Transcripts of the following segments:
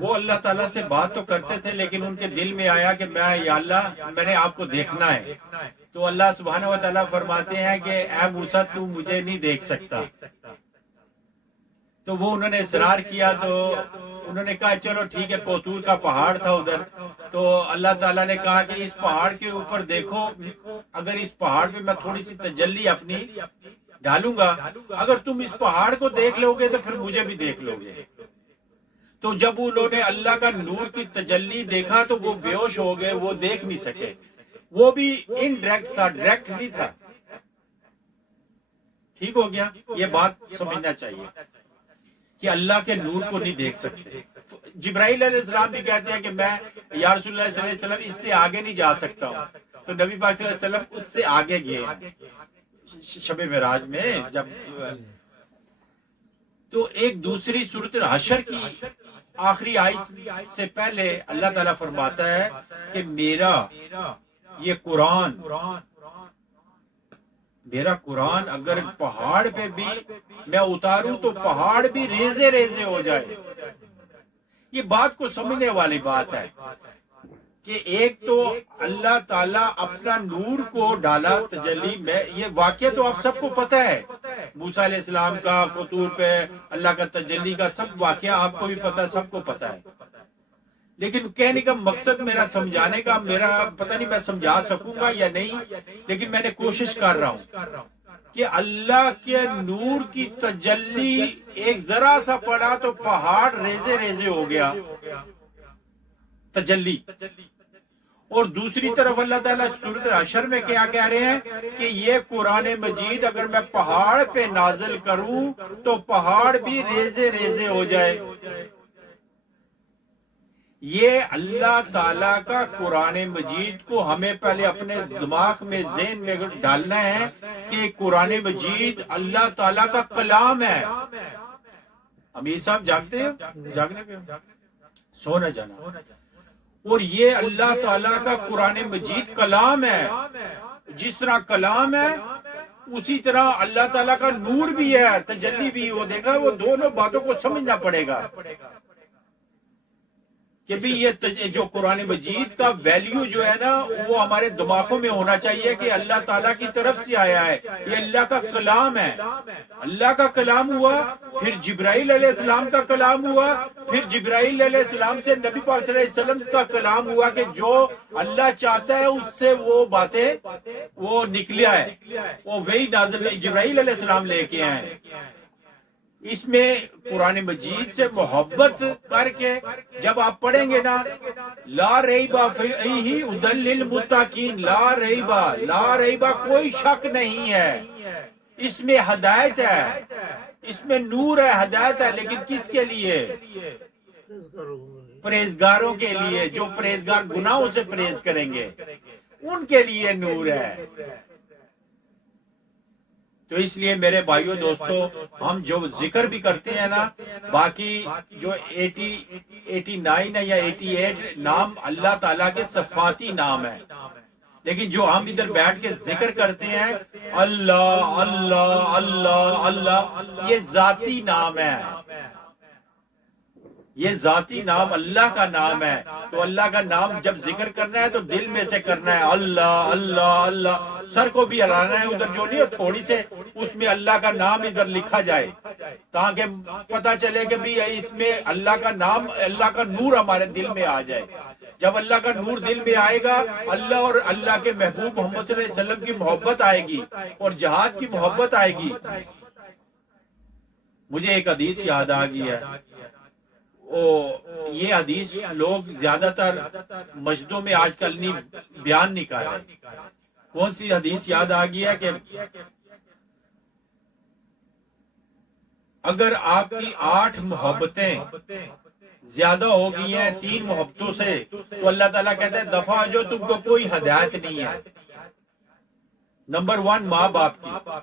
وہ اللہ تعالیٰ سے بات تو کرتے تھے لیکن ان کے دل میں آیا کہ یا اللہ میں نے آپ کو دیکھنا ہے. تو اللہ سبحانہ و تعالیٰ فرماتے ہیں کہ اے موسیٰ تو مجھے نہیں دیکھ سکتا. تو وہ انہوں نے اصرار کیا تو انہوں نے کہا چلو ٹھیک ہے. کوتور کا پہاڑ تھا ادھر, تو اللہ تعالیٰ نے کہا کہ اس پہاڑ کے اوپر دیکھو, اگر اس پہاڑ پہ میں تھوڑی سی تجلی اپنی ڈالوں گا, اگر تم اس پہاڑ کو دیکھ لو گے تو پھر مجھے بھی دیکھ لو گے. تو جب انہوں نے اللہ کا نور کی تجلی دیکھا تو وہ بے ہوش ہو گئے, وہ دیکھ نہیں سکے. وہ بھی انڈائریکٹ تھا, ڈائریکٹ نہیں تھا. ٹھیک ہو گیا, یہ بات سمجھنا چاہیے کہ اللہ کے نور کو نہیں دیکھ سکتے. جبرائیل علیہ السلام بھی کہتے ہیں کہ میں یا رسول اللہ صلی اللہ علیہ وسلم اس سے آگے نہیں جا سکتا ہوں. تو نبی پاک صلی اللہ علیہ وسلم اس سے آگے گئے شب معراج میں. جب تو ایک دوسری سورۃ الحشر کی آخری آیت سے پہلے اللہ تعالیٰ فرماتا ہے کہ میرا یہ قرآن اگر پہاڑ پہ بھی میں اتاروں تو پہاڑ بھی ریزے ریزے ہو جائے. یہ بات کو سمجھنے والی بات ہے کہ ایک تو اللہ تعالیٰ اپنا نور کو ڈالا تجلی میں. یہ واقعہ تو آپ سب کو پتہ ہے, موسیٰ علیہ السلام کا کوطور پہ اللہ کا تجلی کا سب واقعہ آپ کو بھی پتہ ہے, سب کو پتہ ہے. لیکن کہنے کا مقصد میرا سمجھانے کا, میرا پتہ نہیں میں سمجھا سکوں گا یا نہیں, لیکن میں نے کوشش کر رہا ہوں کہ اللہ کے نور کی تجلی ایک ذرا سا پڑا تو پہاڑ ریزے ریزے ہو گیا تجلی. اور دوسری طرف اللہ تعالیٰ سورۃ الحشر میں کیا کہہ رہے ہیں کہ یہ قرآن مجید اگر میں پہاڑ پہ نازل کروں تو پہاڑ بھی ریزے ریزے ہو جائے. یہ اللہ تعالیٰ کا قرآن مجید کو ہمیں پہلے اپنے دماغ میں ذہن میں ڈالنا ہے کہ قرآن مجید اللہ تعالیٰ کا کلام ہے. امیر صاحب جاگتے ہیں, جاگنے پہ سو نہ جانا. اور یہ اللہ تعالیٰ کا قرآن مجید کلام ہے. جس طرح کلام ہے اسی طرح اللہ تعالیٰ کا نور بھی ہے, تجلی بھی. وہ دیکھا, وہ دونوں باتوں کو سمجھنا پڑے گا کہ بھی یہ جو قرآن مجید کا ویلیو جو ہے نا وہ ہمارے دماغوں میں ہونا چاہیے کہ اللہ تعالیٰ کی طرف سے آیا ہے, یہ اللہ کا کلام ہے. اللہ کا کلام ہوا, پھر جبرائیل علیہ السلام کا کلام ہوا, پھر جبرائیل علیہ السلام سے نبی پاک صلی اللہ علیہ وسلم کا کلام ہوا کہ جو اللہ چاہتا ہے اس سے وہ باتیں وہ نکلیا ہے, وہ وہی نازل جبرائیل علیہ السلام لے کے آئے ہیں. اس میں قرآن مجید سے محبت کر کے جب آپ پڑھیں گے نا, لا ریبہ فیہ ھدی للمتقین, لا ریبہ کوئی شک نہیں ہے, اس میں ہدایت ہے, اس میں نور ہے, ہدایت ہے. لیکن کس کے لیے؟ پرہیزگاروں کے لیے, جو پرہیزگار گناہوں سے پرہیز کریں گے ان کے لیے نور ہے. تو اس لیے میرے بھائیو دوستو, ہم جو ذکر بھی کرتے ہیں نا, باقی جو 89 ہے یا 88 نام اللہ تعالیٰ کے صفاتی نام ہے, لیکن جو ہم ادھر بیٹھ کے ذکر کرتے ہیں اللہ اللہ اللہ اللہ, یہ ذاتی نام ہے, یہ ذاتی نام اللہ کا نام ہے. تو اللہ کا نام جب ذکر کرنا ہے تو دل میں سے کرنا ہے, اللہ اللہ اللہ. سر کو بھی ہلانا ہے ادھر جو نہیں ہے, تھوڑی سے اس میں اللہ کا نام ادھر لکھا جائے تاکہ پتا چلے کہ بھی اس میں اللہ کا نام, اللہ کا نور ہمارے دل میں آ جائے. جب اللہ کا نور دل میں آئے گا, اللہ اور اللہ کے محبوب محمد صلی اللہ علیہ وسلم کی محبت آئے گی اور جہاد کی محبت آئے گی. مجھے ایک حدیث یاد آ گئی ہے, یہ حدیث لوگ زیادہ تر مسجدوں میں آج کل بیان نہیں کر رہے. کون سی حدیث یاد آ گئی ہے کہ اگر آپ کی 8 محبتیں زیادہ ہو گئی ہیں 3 محبتوں سے, تو اللہ تعالیٰ کہتا ہے دفعہ جو تم کو کوئی ہدایت نہیں ہے. نمبر 1 ماں باپ کی,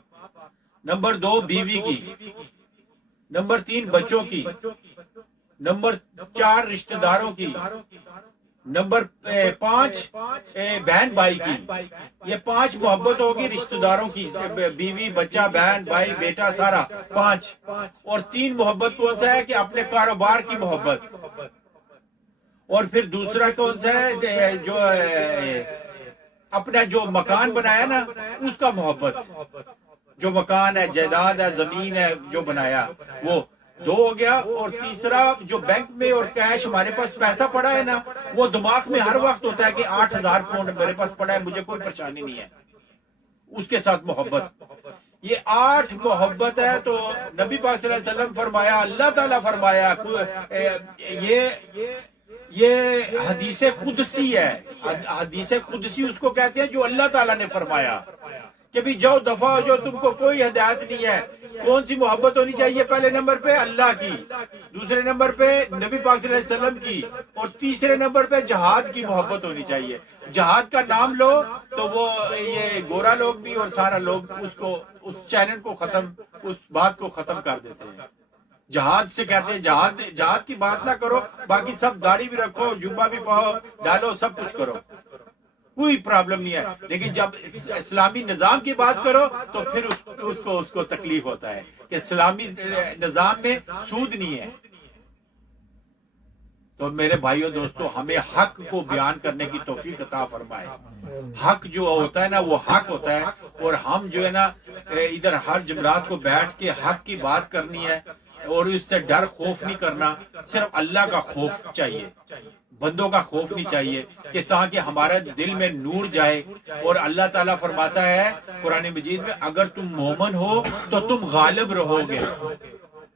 نمبر 2 بیوی کی, نمبر 3 بچوں کی, نمبر 4 رشتہ داروں کی, نمبر 5 بہن بھائی کی. یہ 5 محبت ہوگی رشتہ داروں کی, بیوی بچہ بہن بھائی بیٹا سارا 5. اور 3 محبت کون سا ہے کہ اپنے کاروبار کی محبت. اور پھر دوسرا کون سا ہے جو اپنا جو مکان بنایا نا اس کا محبت، جو مکان ہے، جائیداد ہے، زمین ہے جو بنایا، وہ دو ہو گیا. اور تیسرا جو بینک میں اور کیش ہمارے پاس پیسہ پڑا ہے نا، وہ دماغ میں ہر وقت ہوتا ہے کہ 8,000 پاؤنڈ میرے پاس پڑا ہے، مجھے کوئی پریشانی نہیں ہے، اس کے ساتھ محبت. یہ 8 محبت ہے. تو نبی پاک صلی اللہ علیہ وسلم فرمایا، اللہ تعالیٰ فرمایا، یہ حدیث قدسی ہے. حدیث قدسی اس کو کہتے ہیں جو اللہ تعالیٰ نے فرمایا کہ بھی جاؤ دفع ہو جاؤ، تم کو کوئی ہدایت نہیں ہے. کون سی محبت ہونی چاہیے؟ پہلے نمبر پہ اللہ کی، دوسرے نمبر پہ نبی پاک صلی اللہ علیہ وسلم کی، اور تیسرے نمبر پہ جہاد کی محبت ہونی چاہیے. جہاد کا نام لو تو وہ یہ گورا لوگ بھی اور سارا لوگ اس چینل کو ختم، اس بات کو ختم کر دیتے ہیں. جہاد سے کہتے ہیں جہاد کی بات نہ کرو، باقی سب داڑھی بھی رکھو، جبہ بھی پاؤ ڈالو، سب کچھ کرو، کوئی پرابلم نہیں ہے. لیکن جب اسلامی نظام کی بات کرو تو پھر اس کو تکلیف ہوتا ہے کہ اسلامی نظام میں سود نہیں ہے. تو میرے بھائیوں دوستو، ہمیں حق کو بیان کرنے کی توفیق عطا فرمائے. حق جو ہوتا ہے نا وہ حق ہوتا ہے، اور ہم جو ہے نا ادھر ہر جمعرات کو بیٹھ کے حق کی بات کرنی ہے، اور اس سے ڈر خوف نہیں کرنا. صرف اللہ کا خوف چاہیے، بندوں کا خوف نہیں چاہیے، کہ تاکہ ہمارے دل میں نور جائے. اور اللہ تعالیٰ فرماتا ہے قرآن مجید میں، اگر تم مومن ہو تو تم غالب رہو گے.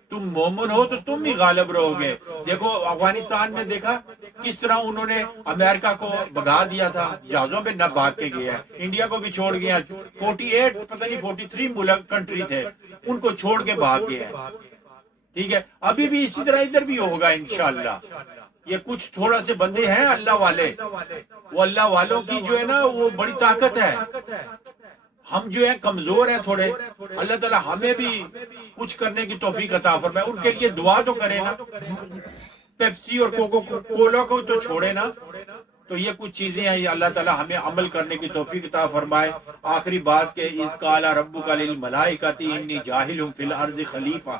تم مومن ہو تو تم ہی غالب رہو گے. دیکھو افغانستان میں دیکھا کس طرح انہوں نے امریکہ کو بھگا دیا تھا، جہازوں پہ نہ بھاگ کے گیا، انڈیا کو بھی چھوڑ گیا. 48 پتہ نہیں 43 ملک کنٹری تھے، ان کو چھوڑ کے بھاگ گیا. ٹھیک ہے، ابھی بھی اسی طرح ادھر بھی ہوگا انشاءاللہ. یہ کچھ تھوڑا سے بندے ہیں اللہ والے، وہ اللہ والوں کی جو ہے نا وہ بڑی طاقت ہے. ہم جو ہیں کمزور ہیں تھوڑے. اللہ تعالیٰ ہمیں بھی کچھ کرنے کی توفیق عطا فرمائے. ان کے لیے دعا تو کرے نا، پیپسی اور کوکو کولا کو تو چھوڑے نا. تو یہ کچھ چیزیں ہیں، یہ اللہ تعالیٰ ہمیں عمل کرنے کی توفیق عطا فرمائے. آخری بات کہ اذ قال ربک للملائکۃ انی جاعل فی الارض خلیفہ.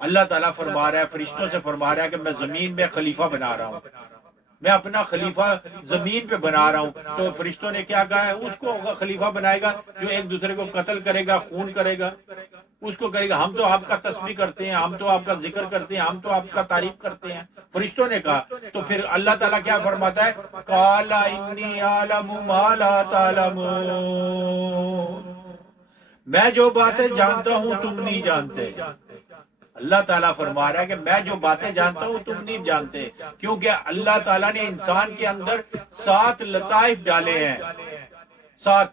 اللہ تعالیٰ فرما رہا ہے، فرشتوں سے فرما رہا ہے کہ میں زمین میں خلیفہ بنا رہا ہوں، میں اپنا خلیفہ زمین پہ بنا رہا ہوں. تو فرشتوں نے کیا کہا ہے؟ اس کو خلیفہ بنائے گا جو ایک دوسرے کو قتل کرے گا، خون کرے گا، اس کو کرے گا. ہم تو آپ کا تسبیح کرتے ہیں، ہم تو آپ کا ذکر کرتے ہیں، ہم تو آپ کا تعریف کرتے ہیں. فرشتوں نے کہا. تو پھر اللہ تعالیٰ کیا فرماتا ہے؟ قال انی اعلم ما لا تعلمون. میں جو باتیں جانتا ہوں تم نہیں جانتے. اللہ تعالیٰ فرما رہا ہے کہ میں جو باتیں جانتا ہوں تم نہیں جانتے. کیونکہ اللہ تعالیٰ نے انسان کے اندر 7 لطائف ڈالے ہیں.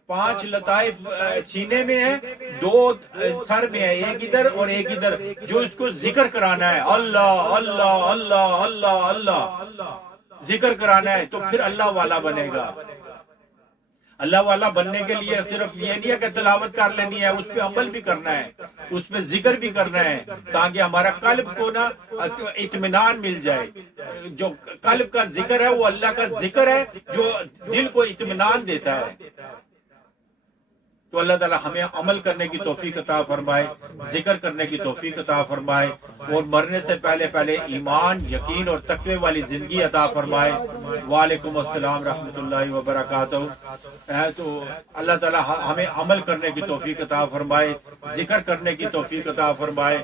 5 لطائف سینے میں ہیں، 2 سر میں ہیں، ایک ادھر اور ایک ادھر، جو اس کو ذکر کرانا ہے. اللہ اللہ اللہ اللہ اللہ ذکر کرانا ہے، تو پھر اللہ والا بنے گا. اللہ والا بننے کے لیے صرف یہ نہیں ہے کہ تلاوت کر لینی ہے، اس پہ عمل بھی کرنا ہے، اس پہ ذکر بھی کرنا ہے، تاکہ ہمارا قلب کو نا اطمینان مل جائے. جو قلب کا ذکر ہے وہ اللہ کا ذکر ہے جو دل کو اطمینان دیتا ہے. تو اللہ تعالیٰ ہمیں عمل کرنے کی توفیق عطا فرمائے، ذکر کرنے کی توفیق عطا فرمائے، اور مرنے سے پہلے ایمان، یقین اور تقوی والی زندگی عطا فرمائے. وعلیکم السلام رحمۃ اللہ وبرکاتہ. تو اللہ تعالیٰ ہمیں عمل کرنے کی توفیق عطا فرمائے، ذکر کرنے کی توفیق عطا فرمائے.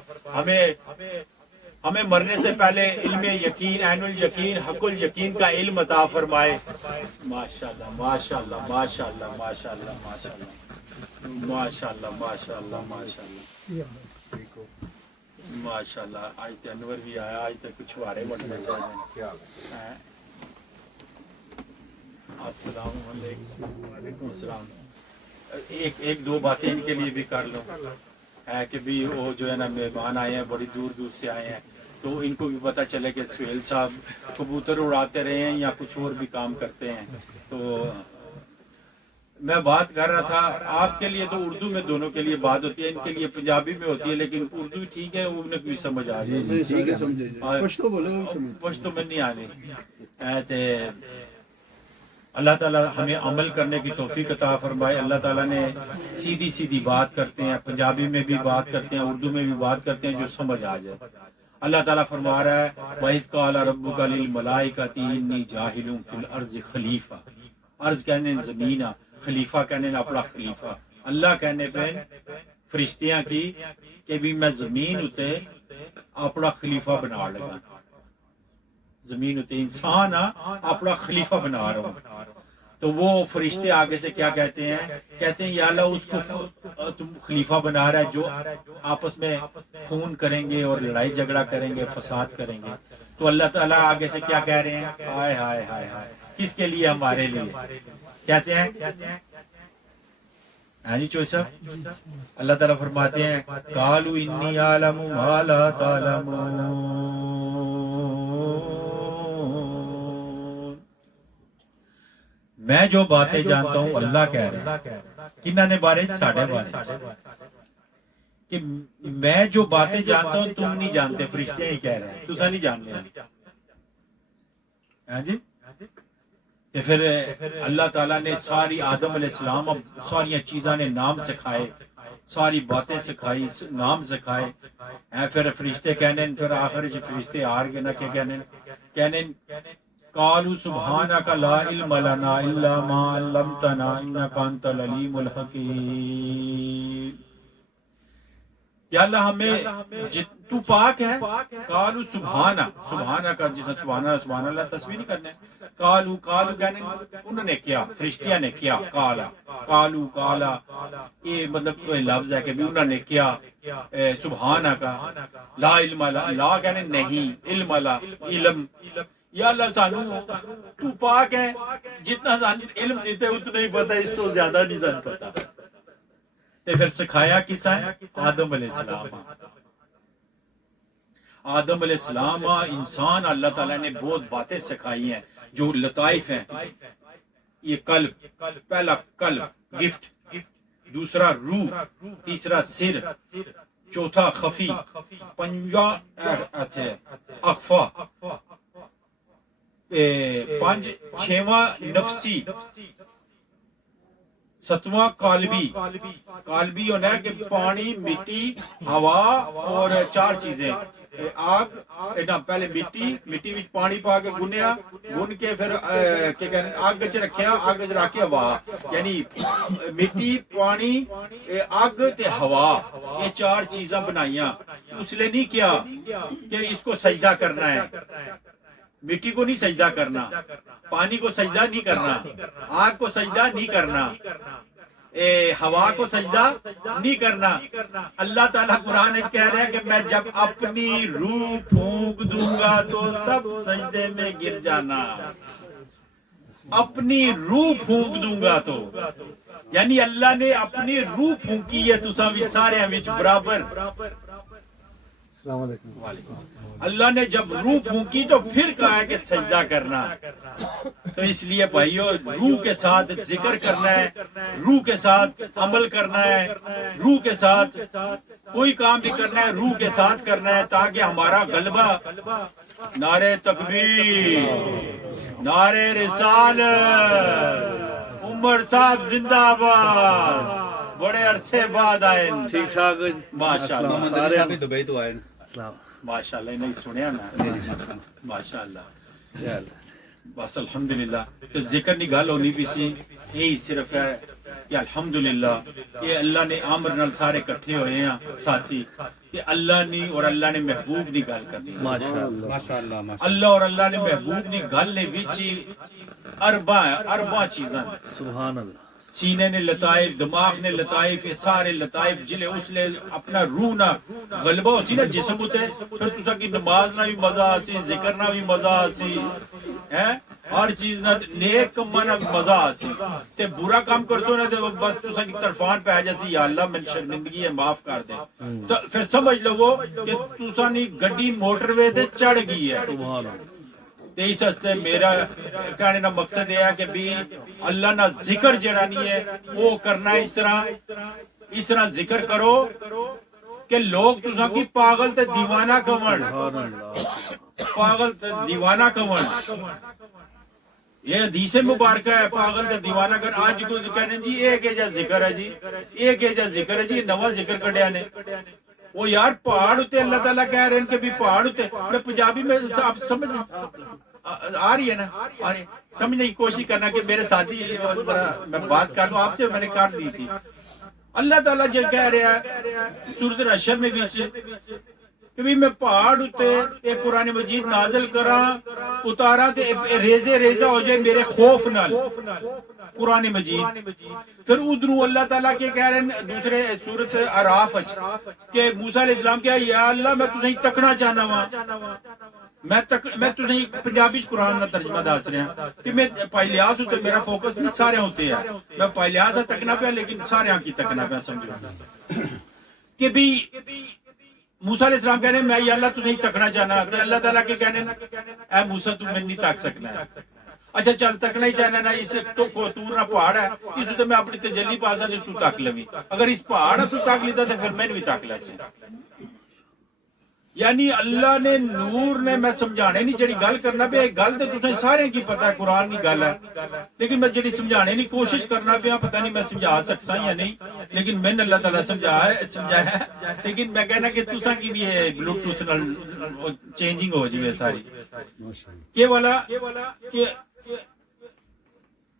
ہمیں مرنے سے پہلے علم یقین، عین الیقین، حق الیقین کا علم عطا فرمائے. ماشاءاللہ ماشاءاللہ ماشاءاللہ ماشاءاللہ ماشاءاللہ ماشاءاللہ ماشاءاللہ ماشاءاللہ ماشاءاللہ. آج تو انور بھی آیا، آج تک کچھ وارے بڑھنے چاہیے. السلام علیکم. وعلیکم السلام. ایک دو باتیں ان کے لیے بھی کر لو ہے کہ بھی وہ جو ہے نا مہمان آئے ہیں، بڑی دور دور سے آئے ہیں، تو ان کو بھی پتہ چلے کہ سہیل صاحب کبوتر اڑاتے رہے ہیں یا کچھ اور بھی کام کرتے ہیں. تو میں بات کر رہا تھا، آپ کے لیے تو اردو میں دونوں کے لیے بات ہوتی ہے، ان کے لیے پنجابی میں ہوتی ہے، لیکن اردو ٹھیک ہے، انہیں بھی سمجھ آ جائے. پشتو میں نہیں آنے. اللہ تعالیٰ ہمیں عمل کرنے کی توفیق عطا فرمائے. اللہ تعالیٰ نے سیدھی بات کرتے ہیں، پنجابی میں بھی بات کرتے ہیں، اردو میں بھی بات کرتے ہیں، جو سمجھ آ جائے. اللہ تعالیٰ فرما رہا ہے وَإِذْ قَالَ رَبُّكَ لِلْمَلَائِكَةِ إِنِّي جَاعِلٌ فِي الْأَرْضِ خلیفہ، ارض کہنے زمین، خلیفہ کہنے اپنا خلیفہ، اللہ کہنے پہ فرشتیاں کی کہ بھی میں زمین اتے اپنا خلیفہ بنا لگا، زمین اتے انسان اپنا خلیفہ بنا رہا ہوں۔ تو وہ فرشتے آگے سے کیا کہتے ہیں یا اللہ اس کو تم خلیفہ بنا رہا ہے جو آپس میں خون کریں گے اور لڑائی جھگڑا کریں گے، فساد کریں گے۔ تو اللہ تعالیٰ آگے سے کیا کہہ رہے ہیں؟ ہائے ہائے ہائے ہائے، کس کے لیے؟ ہمارے لیے۔ کہتے ہیں ہاں جی چوئی صاحب، اللہ تعالیٰ فرماتے ہیں قالوا انی اعلم ما لا تعلمون، میں جو باتیں جانتا ہوں اللہ کہہ رہا ہے، کنہ نے بارے ساڑھے بارے کہ میں جو باتیں جانتا ہوں تم نہیں جانتے، فرشتے ہی کہہ رہے ہیں تسا نہیں جانتے۔ ہاں جی، کہ پھر اللہ تعالیٰ نے ساری آدم علیہ السلام ساری چیزاں نے نام سکھائے، ساری باتیں سکھائی، نام سکھائے، پھر فرشتے کہنے، پھر آخر فرشتے آر گئے نا کہ کہنے قالوا سبحانک لا علم لنا الا ما علمتنا انک انت العلیم الحکیم، یا اللہ ہمیں تو پاک ہے۔ قالوا سبحانہ کا جس سبحان اللہ تسبیح نہیں کرنے، قالوا کہنے انہوں نے کیا، فرشتیاں نے کیا، قالا یہ مطلب لفظ ہے کہ بھی انہوں نے کیا سبحانہ کا، لا علم لا کہنے نہیں، علم علم، یا اللہ سانو تو پاک ہے، جتنا علم دیتے اتنا ہی پتہ، اس تو زیادہ نہیں سان پتہ۔ تو پھر سکھایا کس ہے؟ آدم علیہ السلام۔ آدم علیہ السلام انسان اللہ تعالیٰ نے بہت باتیں سکھائی ہیں جو لطائف ہیں۔ یہ قلب، پہلا قلب گفٹ، دوسرا روح، تیسرا سر، چوتھا خفی، پنجا اخفا، چھواں نفسی، ستواں قالبی ہونا ہے کہ پانی، مٹی، ہوا اور چار چیزیں، آگ، پہلے مٹی وچ پانی پا کے گنیا، گن کے پھر آگ وچ رکھیا، آگ وچ رکھ کے ہوا، یعنی مٹی، پانی، آگ تے ہوا، یہ چار چیزاں بنائیاں۔ اس لیے نہیں کیا کہ اس کو سجدہ کرنا ہے، مٹی کو نہیں سجدہ کرنا، پانی کو سجدہ نہیں کرنا، آگ کو سجدہ نہیں کرنا، ہوا کو سجدہ نہیں کرنا۔ اللہ تعالیٰ قرآن میں کہہ رہا ہے کہ میں جب اپنی روح پھونک دوں گا تو سب سجدے میں گر جانا، اپنی روح پھونک دوں گا تو، یعنی اللہ نے اپنی روح پھونکی ہے تو سارے برابر۔ السلام علیکم۔ اللہ نے جب روح پھونکی تو پھر کہا ہے کہ سجدہ کرنا۔ تو اس لیے بھائیو روح کے ساتھ ذکر کرنا ہے، روح کے ساتھ عمل کرنا ہے، روح کے ساتھ کوئی کام بھی کرنا ہے، روح کے ساتھ کرنا ہے، تاکہ ہمارا غلبہ نعرہ تکبیر، نعرہ رسالت، عمر صاحب زندہ باد، بڑے عرصے بعد آئے، ٹھیک ٹھاک ماشاءاللہ دبئی تو آئے ماشاءاللہ، نہیں سنیا نا، ماشاءاللہ، بس الحمدللہ۔ تو ذکر نہیں گل ہونی بھی سی، یہی صرف ہے کہ الحمدللہ یہ اللہ نے عامر نال سارے کٹھے ہوئے ہیں ساتھی، کہ اللہ نے اور اللہ نے محبوب نہیں گل کرنی، ماشاءاللہ، اللہ اور اللہ نے محبوب نہیں گل نے وچ اربع چیزاں، سبحان اللہ، سینے نے لطائف، دماغ نے لطائف، یہ سارے لطائف جلے اس لے اپنا روح نہ غلبہ ہو سی نا جسم ہوتے، پھر تسا کی نماز نہ بھی مزہ آسی، ذکر نہ بھی مزہ آسی، ہر چیز نہ نیک کما نہ مزہ آسی، تے برا کام کرسو نہ تے بس تسا کی طرفان پہ جیسی یا اللہ من شرمندگی ہے معاف کر دے، تو پھر سمجھ لو وہ کہ تسا نی گڈی موٹر وے تے چڑھ گئی ہے۔ سبحان اللہ۔ اس ہستے میرا کہنے کا مقصد یہ ہے کہ بھی اللہ نہ ذکر جڑا نہیں ہے وہ کرنا ہے، اس طرح ذکر کرو کہ لوگ تساں کی پاگل تے دیوانہ کون، پاگل تے دیوانہ کون، یہ حدیث مبارکہ ہے، پاگل تے دیوانہ کر۔ آج کو کہنے جی ایک ایجا ذکر ہے جی، ایک ایجا ذکر ہے جی، نواں ذکر کڑیا نے، وہ یار پہاڑ ہوتے اللہ تعالیٰ کہہ رہے ہیں کہ بھی پہاڑ ہوتے. میں پنجابی میں آپ سمجھ آ رہی ہے نا, سمجھنے کی کوشش کرنا کہ میرے ساتھی میں بات کر لوں آپ سے, میں نے کاٹ دی تھی. اللہ تعالیٰ جو کہہ رہا ہے سورۃ الحشر میں بھی کہ بھی میں پہاڑ اتے ایک قرآن مجید نازل کرا اتارا تے ریزے ریزہ ہو جائے میرے خوف نال قرآن مجید. پھر ادھروں اللہ تعالیٰ کے کہہ رہے ہیں دوسرے سورۃ اعراف کہ موسیٰ علیہ السلام کہا یا اللہ میں تجھے تکنا چاہنا وا, میں تجھے پنجابی قرآن کا ترجمہ دس رہا کہ میں پائی لحاظ ہوتے میرا فوکس بھی سارے ہوتے ہیں, میں پائی لحاظ تکنا پیا لیکن سارے کی تکنا پیا سمجھو کہ بھی موسیٰ علیہ السلام کہہ رہے ہیں میں یا اللہ تجھے تکنا چاہنا, تو اللہ تعالیٰ کے کہنے اے موسیٰ تو میں نہیں تک سکنا ہے. اچھا چل تکنا ہی چاہنا نا, اس تو کوتور نہ پہاڑ ہے اس تو میں اپنی تجلی پاسا جو تو تک لوی, اگر اس پہاڑ تو تک لیتا تو پھر میں بھی تک لے سے. یعنی اللہ نے نور نے میں سمجھانے نہیں جڑی گل کرنا پہ گل تو تسیں سارے کی پتہ ہے قرآن کی گل ہے, لیکن میں جڑی سمجھانے نہیں کوشش کرنا پہ پتہ نہیں میں سمجھا سکتا یا نہیں, لیکن میں نے اللہ تعالیٰ سمجھایا ہے. لیکن میں کہنا کہ تساں کی بھی ہے بلوٹوتھ نال چینجنگ ہو جائے ساری کہ والا کہ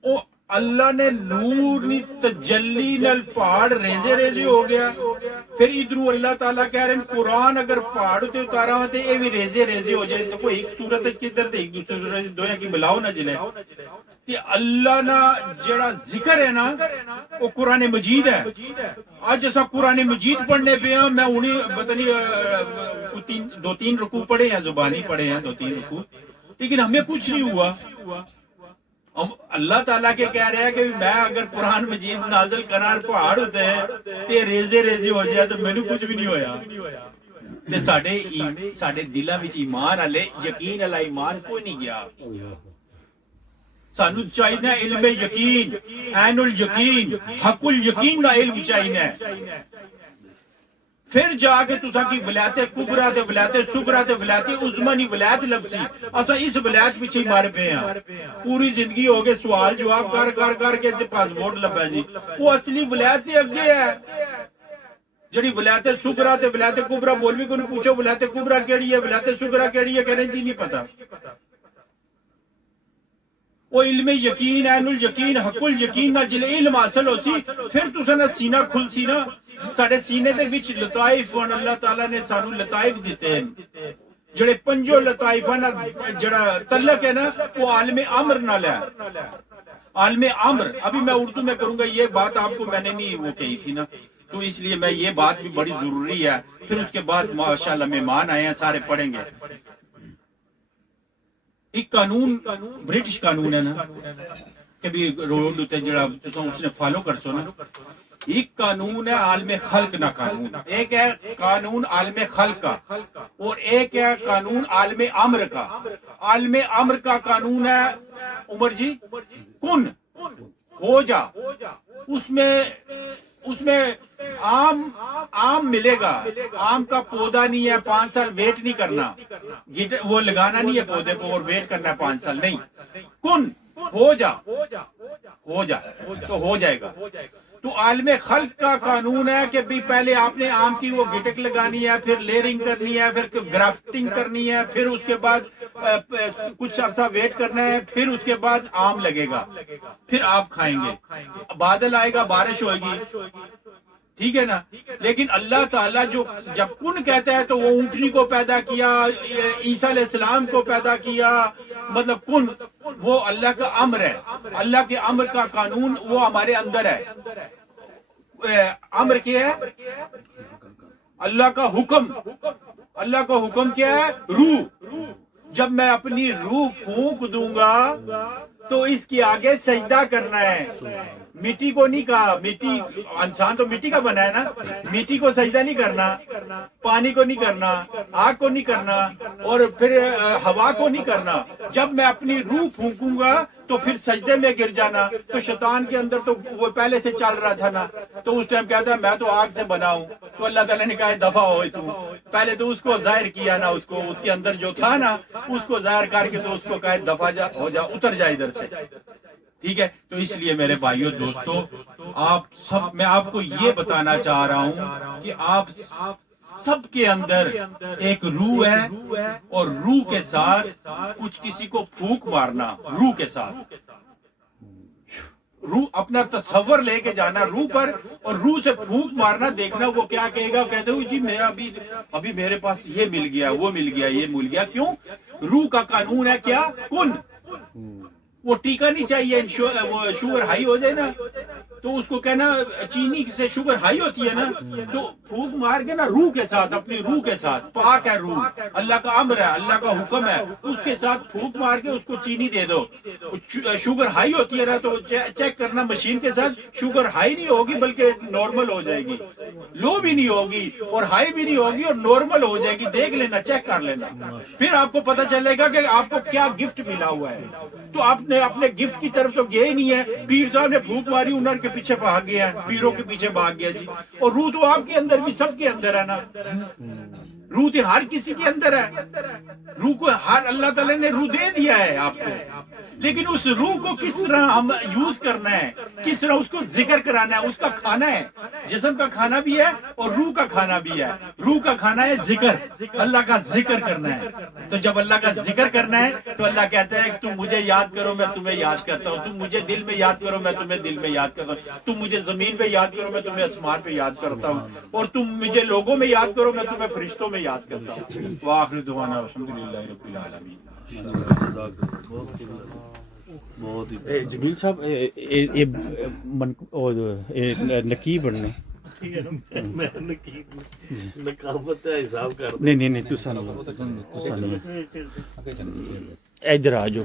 او اللہ نے نور نی تجلی نال پہاڑ ریزے ریزے ہو گیا. پھر ادھروں اللہ تعالیٰ کہہ رہے ہیں قرآن اگر پہاڑ تے اتارا ہوا تے اے بھی ریزے ریزے ہو جائے, تو کوئی ایک صورت کدھر تے ایک دوسرے صورت دویا کی ملاؤ نہ جلے. تے اللہ نا جڑا ذکر ہے نا وہ قرآن مجید ہے. آج جیسا قرآن مجید پڑھنے پہ ہیں, میں انہیں پتہ نہیں دو تین رکوع پڑھے ہیں, زبانی پڑھے ہیں دو تین رکوع, لیکن ہمیں کچھ نہیں ہوا. اللہ تعالیٰ کے کہہ رہے ہیں کہ میں اگر قرآن مجید نازل کرار پہاڑ ہوتے ہیں تے ریزے ریزے ہو جائے تو میں نے کچھ بھی نہیں ہویا. تے ساڑھے دلہ بچ ایمان آلے یقین علی ایمان کوئی نہیں گیا. سانو چاہیے علم یقین, عین الیقین, حق الیقین کا علم چاہیے. پھر جا کے تساں کی ولایت کبریٰ تے ولایت صغریٰ تے ولایت عظمیٰ نی ولایت لبسی. اساں اس ولایت پیچھے مار پے ہیں, پوری زندگی ہو گئے سوال جواب کر کے پاسپورٹ لبا جی. وہ اصلی ولایت تے اگے ہے جڑی ولایت صغریٰ تے ولایت کبریٰ. مولوی کو پوچھو ولایت کبریٰ کیڑی ہے ولایت صغریٰ کیڑی ہے, کہہ رہے جی نہیں پتا. وہ علم یقین عین الیقین حق الیقین نہ جلے علم حاصل ہو سی پھر تساں دا سینہ کھل سی نا. ساڑھے سینے دے وچ لطائف ون اللہ تعالیٰ نے سانو لطائف دیتے ہیں جڑے پنجو لطائفہ نا جڑا تعلق ہے نا وہ عالم امر نال ہے. عالم امر ابھی میں اردو میں کروں گا, یہ بات آپ کو میں نے نہیں وہ کہی تھی نا, تو اس لیے میں یہ بات بھی بڑی ضروری ہے. پھر اس کے بعد ماشاءاللہ مہمان آئے ہیں سارے پڑھیں گے. ایک قانون برٹش قانون ہے نا کہ بھی روڈ ہوتے جڑا اس نے فالو کر سو نا. ایک قانون ہے عالم خلق نا قانون, ایک ہے قانون عالم خلق کا اور ایک ہے قانون عالم امر کا. عالم امر کا قانون ہے عمر جی کن ہو جا, اس میں آم ملے گا. آم کا پودا نہیں ہے 5 سال ویٹ نہیں کرنا, وہ لگانا نہیں ہے پودے کو اور ویٹ کرنا ہے 5 سال نہیں. کن ہو جا تو ہو جائے گا. تو عالم خلق کا قانون ہے کہ بھی پہلے آپ نے آم کی وہ گٹک لگانی ہے, پھر لیئرنگ کرنی ہے, پھر گرافٹنگ کرنی ہے, پھر اس کے بعد کچھ عرصہ ویٹ کرنا ہے, پھر اس کے بعد آم لگے گا, پھر آپ کھائیں گے. بادل آئے گا, بارش ہوئے گی, ٹھیک ہے نا. لیکن اللہ تعالیٰ جو جب کن کہتا ہے تو وہ اونٹنی کو پیدا کیا, عیسیٰ علیہ السلام کو پیدا کیا, مطلب کن وہ اللہ کا امر ہے. اللہ کے امر کا قانون وہ ہمارے اندر ہے. امر کیا ہے؟ اللہ کا حکم. اللہ کا حکم کیا ہے؟ روح. جب میں اپنی روح پھونک دوں گا تو اس کے آگے سجدہ کرنا ہے. مٹی کو نہیں کہا, مٹی انسان تو مٹی کا بنا ہے نا, مٹی کو سجدہ نہیں کرنا, پانی کو نہیں کرنا, آگ کو نہیں کرنا, اور پھر ہوا کو نہیں کرنا. جب میں اپنی روح پھونکوں گا تو پھر سجدے میں گر جانا. تو شیطان کے اندر تو وہ پہلے سے چل رہا تھا نا, تو اس ٹائم کہتا ہے میں تو آگ سے بنا ہوں. تو اللہ تعالیٰ نے کہا دفع ہو تو پہلے تو اس کو ظاہر کیا نا, اس کو اس کے اندر جو تھا نا اس کو ظاہر کر کے تو اس کو کہا دفع ہو جا, اتر جا ادھر سے. ٹھیک ہے. تو اس لیے میرے بھائیوں دوستوں, آپ سب میں آپ کو یہ بتانا چاہ رہا ہوں کہ آپ سب کے اندر ایک روح ہے اور روح کے ساتھ کچھ کسی کو پھونک مارنا، روح کے ساتھ روح اپنا تصور لے کے جانا روح پر اور روح سے پھونک مارنا، دیکھنا وہ کیا کہے گا. کہتے ہو جی میں ابھی میرے پاس یہ مل گیا، وہ مل گیا، یہ مل گیا. کیوں؟ روح کا قانون ہے کیا؟ کن. وہ ٹیکا نہیں چاہیے، وہ شوگر ہائی ہو جائے نا تو اس کو کہنا چینی سے شوگر ہائی ہوتی ہے نا، تو پھونک مار کے نا روح کے ساتھ، اپنی روح کے ساتھ، پاک ہے روح، اللہ کا امر ہے، اللہ کا حکم ہے، اس کے ساتھ پھونک مار کے اس کو چینی دے دو. شوگر ہائی ہوتی ہے نا تو چیک کرنا مشین کے ساتھ، شوگر ہائی نہیں ہوگی بلکہ نارمل ہو جائے گی، لو بھی نہیں ہوگی اور ہائی بھی نہیں ہوگی اور نارمل ہو جائے گی. دیکھ لینا، چیک کر لینا، پھر آپ کو پتہ چلے گا کہ آپ کو کیا گفٹ ملا ہوا ہے. تو آپ نے اپنے گفٹ کی طرف تو گئے ہی نہیں ہے. پیر صاحب نے پھونک ماری، انہوں کے پیچھے بھاگ گیا، پیروں کے پیچھے بھاگ گیا جی. اور روح تو آپ کے اندر بھی، سب کے اندر ہے نا. روح تو ہر کسی کے اندر ہے. روح کو ہر اللہ تعالیٰ نے روح دے دیا ہے آپ کو، لیکن اس روح کو کس طرح ہم یوز کرنا ہے، کس طرح اس کو ذکر کرانا ہے. اس کا کھانا ہے، جسم کا کھانا بھی ہے اور روح کا کھانا بھی ہے. روح کا کھانا ہے ذکر، اللہ کا ذکر کرنا ہے. تو جب اللہ کا ذکر کرنا ہے تو اللہ کہتا ہے تم مجھے یاد کرو میں تمہیں یاد کرتا ہوں، تم مجھے دل میں یاد کرو میں تمہیں دل میں یاد کرتا ہوں، تم مجھے زمین پہ یاد کرو میں تمہیں آسمان پہ یاد کرتا ہوں، اور تم مجھے لوگوں میں یاد کرو میں تمہیں فرشتوں میں یاد کرتا ہوں. وآخر دعوانا الحمدللہ رب العالمین. بہت جمیل صاحب نقیب بننے نقابت کا حساب کر نہیں ادھر آ جاؤ.